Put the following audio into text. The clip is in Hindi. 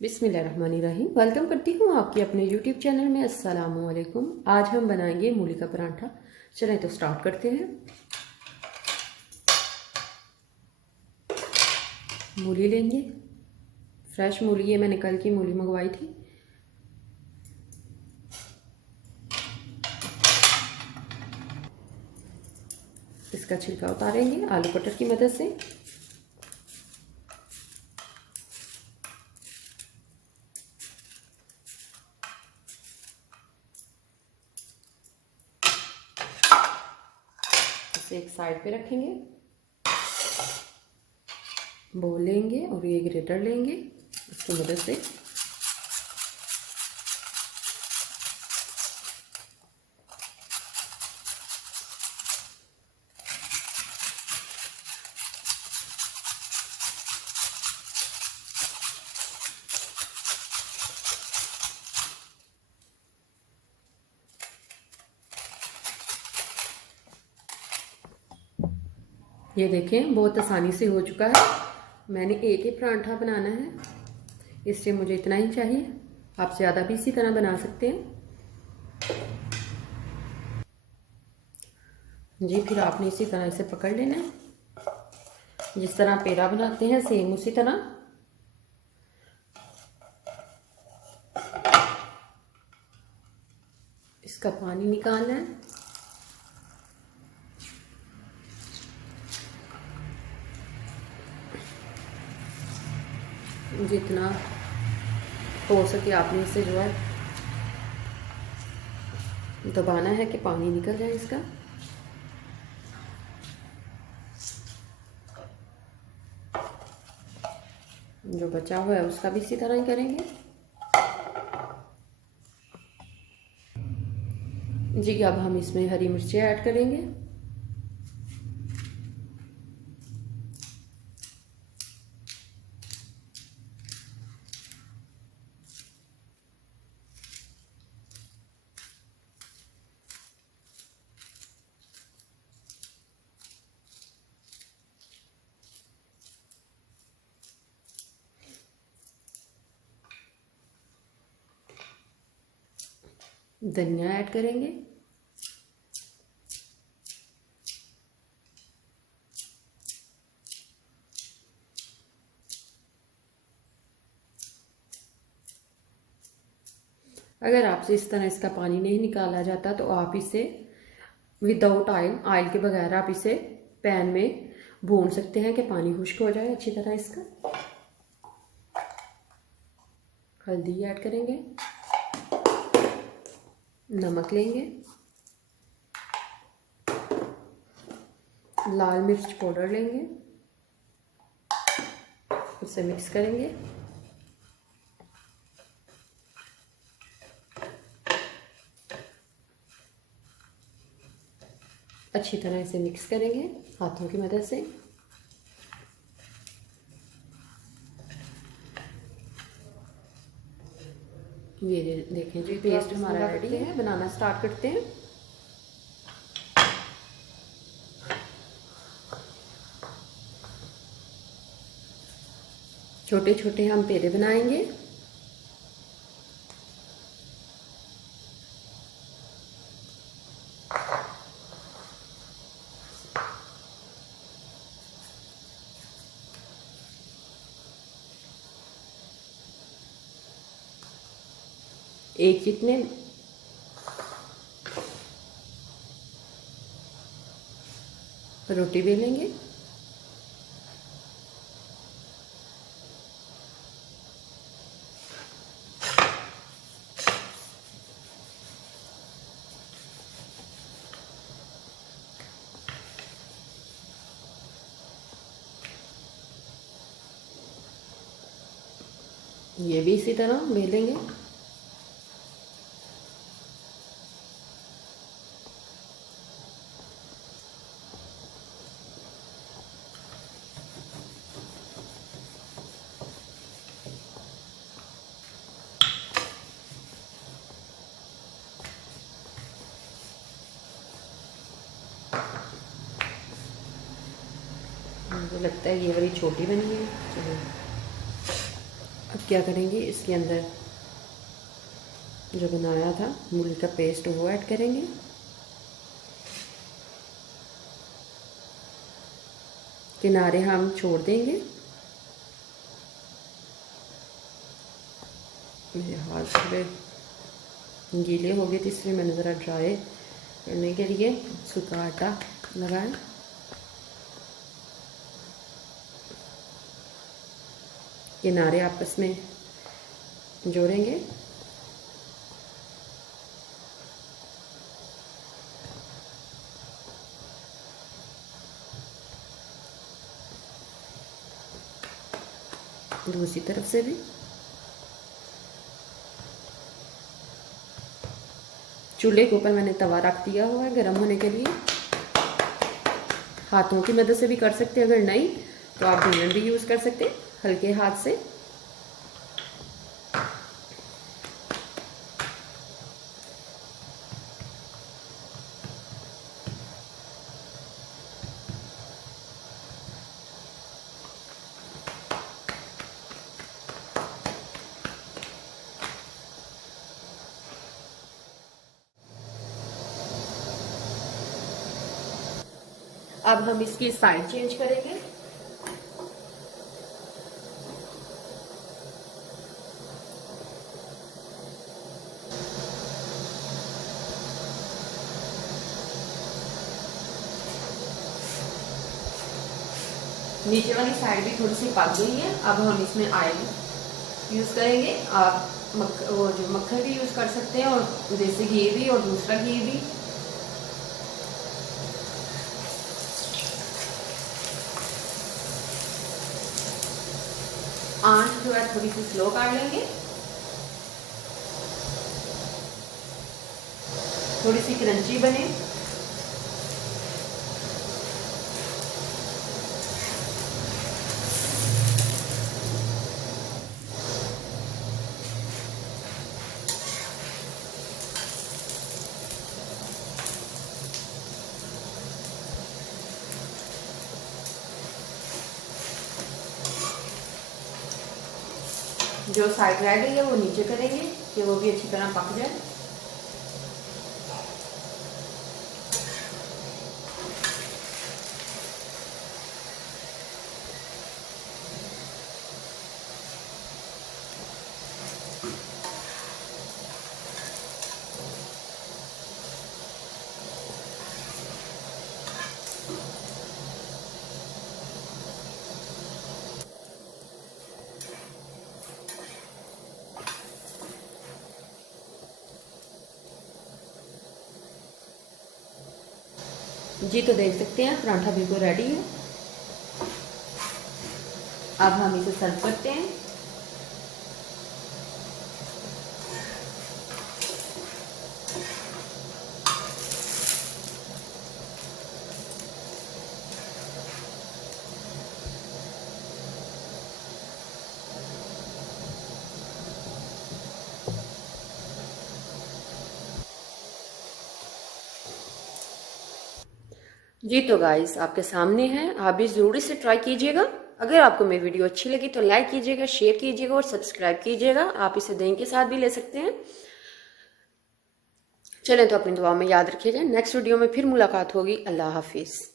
बिस्मिल्लाहिर्रहमानिर्रहीम। वेलकम करती हूँ आपके अपने यूट्यूब चैनल में। अस्सलामु अलैकुम। आज हम बनाएंगे मूली का पराठा। चलें तो स्टार्ट करते हैं। मूली लेंगे, फ्रेश मूली है, मैंने कल की मूली मंगवाई थी। इसका छिलका उतारेंगे आलू कटर की मदद से। एक साइड पे रखेंगे, बोल लेंगे और ये ग्रेटर लेंगे, इसकी मदद से ये देखें बहुत आसानी से हो चुका है। मैंने एक ही पराठा बनाना है, इससे मुझे इतना ही चाहिए। आप ज़्यादा भी इसी तरह बना सकते हैं जी। फिर आपने इसी तरह इसे पकड़ लेना है, जिस तरह पेड़ा बनाते हैं सेम उसी तरह। इसका पानी निकालना है। जितना हो सके आपने इसे जो है दबाना है कि पानी निकल जाए इसका। जो बचा हुआ है उसका भी इसी तरह ही करेंगे जी। अब हम इसमें हरी मिर्चें ऐड करेंगे। धनिया ऐड करेंगे। अगर आपसे इस तरह इसका पानी नहीं निकाला जाता तो आप इसे विदाउट ऑयल के बगैर आप इसे पैन में भून सकते हैं कि पानी खुश्क हो जाए अच्छी तरह। इसका हल्दी ऐड करेंगे, नमक लेंगे, लाल मिर्च पाउडर लेंगे, उसे मिक्स करेंगे। अच्छी तरह इसे मिक्स करेंगे हाथों की मदद से। ये देखें जी, पेस्ट हमारा रेडी है। बनाना स्टार्ट करते हैं। छोटे छोटे हम पेड़े बनाएंगे। एक जितने रोटी बेलेंगे। ये भी इसी तरह बेलेंगे। मुझे लगता है ये वाली छोटी बनी है। चलो अब क्या करेंगे, इसके अंदर जो बनाया था मूली का पेस्ट वो ऐड करेंगे। किनारे हम छोड़ देंगे। मेरे हाथ थोड़े गीले हो गए थे, इसलिए मैंने ज़रा ड्राई करने के लिए सूखा आटा लगाया। किनारे आपस में जोड़ेंगे। दूसरी तरफ से भी चूल्हे के ऊपर मैंने तवा रख दिया हुआ है गर्म होने के लिए। हाथों की मदद से भी कर सकते हैं, अगर नहीं तो आप भूनन भी यूज़ कर सकते हैं हल्के हाथ से। अब हम इसकी साइड चेंज करेंगे। नीचे वाली साइड भी थोड़ी सी पक गई है। अब हम इसमें ऑयल यूज़ करेंगे। आप वो जो मक्खन भी यूज़ कर सकते हैं और देसी घी भी और दूसरा घी भी। आंच जो है थोड़ी सी स्लो कर लेंगे, थोड़ी सी क्रंची बने। जो साइड रह गई है वो नीचे करेंगे कि वो भी अच्छी तरह पक जाए। जी तो देख सकते हैं पराठा बिल्कुल रेडी है। अब हम इसे सर्व करते हैं। जी तो गाइस आपके सामने है, आप भी ज़रूरी से ट्राई कीजिएगा। अगर आपको मेरी वीडियो अच्छी लगी तो लाइक कीजिएगा, शेयर कीजिएगा और सब्सक्राइब कीजिएगा। आप इसे दही के साथ भी ले सकते हैं। चलें तो अपनी दुआ में याद रखिएगा। नेक्स्ट वीडियो में फिर मुलाकात होगी। अल्लाह हाफिज़।